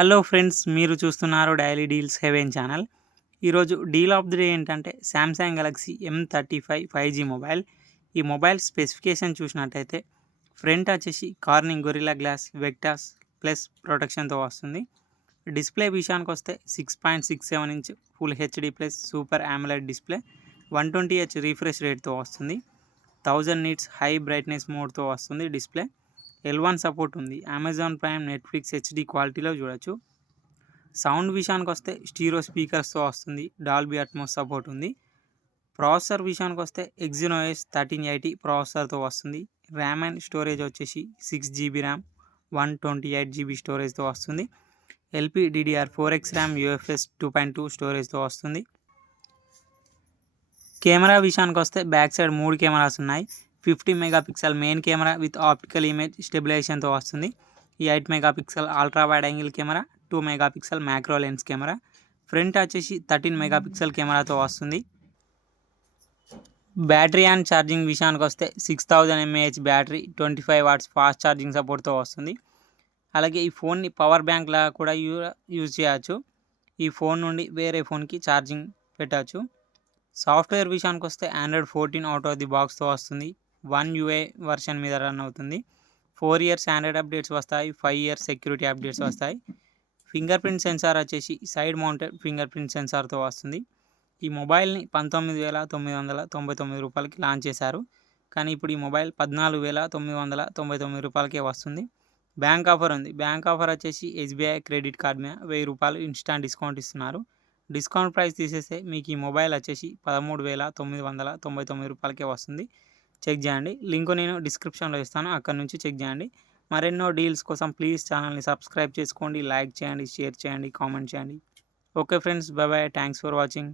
Hello friends, మీరు చూస్తున్నారు daily deals heaven channel. ఈరోజు డీల్ ఆఫ్ ది డే ఏంటంటే Samsung Galaxy M35 5G mobile. ఈ మొబైల్ స్పెసిఫికేషన్ చూసినట్టయితే ఫ్రంట్ వచ్చేసి Corning Gorilla glass Victus plus ప్రొటెక్షన్తో వస్తుంది. డిస్ప్లే విషయానికి వస్తే 6.67 inch full HD plus super AMOLED display, 120Hz refresh రేట్తో వస్తుంది. 1000 nits హై బ్రైట్నెస్ మోడ్తో వస్తుంది. డిస్ప్లే L1 సపోర్ట్ ఉంది. అమెజాన్ ప్రైమ్, నెట్ఫ్లిక్స్ హెచ్డి క్వాలిటీలో చూడొచ్చు. సౌండ్ విషయానికి వస్తే స్టీరియో స్పీకర్స్తో వస్తుంది. డాల్బీ అట్మోస్ సపోర్ట్ ఉంది. ప్రాసెసర్ విషయానికి వస్తే Exynos 1380 ప్రాసెసర్తో వస్తుంది. ర్యామ్ అండ్ స్టోరేజ్ వచ్చేసి 6GB ర్యామ్, 128GB స్టోరేజ్తో వస్తుంది. LPDDR4X ర్యామ్, UFS 2.2 స్టోరేజ్తో వస్తుంది. కెమెరా విషయానికి వస్తే బ్యాక్ సైడ్ 3 కెమెరాస్ ఉన్నాయి. 50 megapixel main camera with optical image స్టెబిలైజేషన్తో వస్తుంది. ఈ 8 megapixel ultra wide angle camera, 2 megapixel macro lens camera. Front వచ్చేసి 13 మెగాపిక్సెల్ కెమెరాతో వస్తుంది. బ్యాటరీ అండ్ ఛార్జింగ్ విషయానికి వస్తే 6000 mAh battery, 25 watts fast charging సపోర్ట్తో వస్తుంది. అలాగే ఈ ఫోన్ని పవర్ బ్యాంక్ లాగా కూడా యూజ్ చేయవచ్చు. ఈ ఫోన్ నుండి వేరే ఫోన్కి ఛార్జింగ్ పెట్టచ్చు. సాఫ్ట్వేర్ విషయానికి వస్తే Android 14 అవుట్ ఆఫ్ ది బాక్స్తో వస్తుంది. 1 UI వర్షన్ మీద రన్ అవుతుంది. 4 years ఆండ్రాయిడ్ అప్డేట్స్ వస్తాయి. 5 years సెక్యూరిటీ అప్డేట్స్ వస్తాయి. ఫింగర్ ప్రింట్ సెన్సార్ వచ్చేసి సైడ్ మౌంటెడ్ ఫింగర్ ప్రింట్ సెన్సార్తో వస్తుంది. ఈ మొబైల్ని 19,999 రూపాయలకి లాంచ్ చేశారు. కానీ ఇప్పుడు ఈ మొబైల్ 14,999 రూపాయలకే వస్తుంది. బ్యాంక్ ఆఫర్ ఉంది. బ్యాంక్ ఆఫర్ వచ్చేసి SBI క్రెడిట్ కార్డ్ మీద 1000 రూపాయలు ఇన్స్టాంట్ డిస్కౌంట్ ఇస్తున్నారు. డిస్కౌంట్ ప్రైస్ తీసేస్తే మీకు ఈ మొబైల్ వచ్చేసి 13,999 రూపాయలకే వస్తుంది. చెక్ చేయండి. లింక్ నేను డిస్క్రిప్షన్లో ఇస్తాను, అక్కడ నుంచి చెక్ చేయండి. మరెన్నో డీల్స్ కోసం ప్లీజ్ ఛానల్ని సబ్స్క్రైబ్ చేసుకోండి, లైక్ చేయండి, షేర్ చేయండి, కామెంట్ చేయండి. Okay friends, by by, thanks for watching.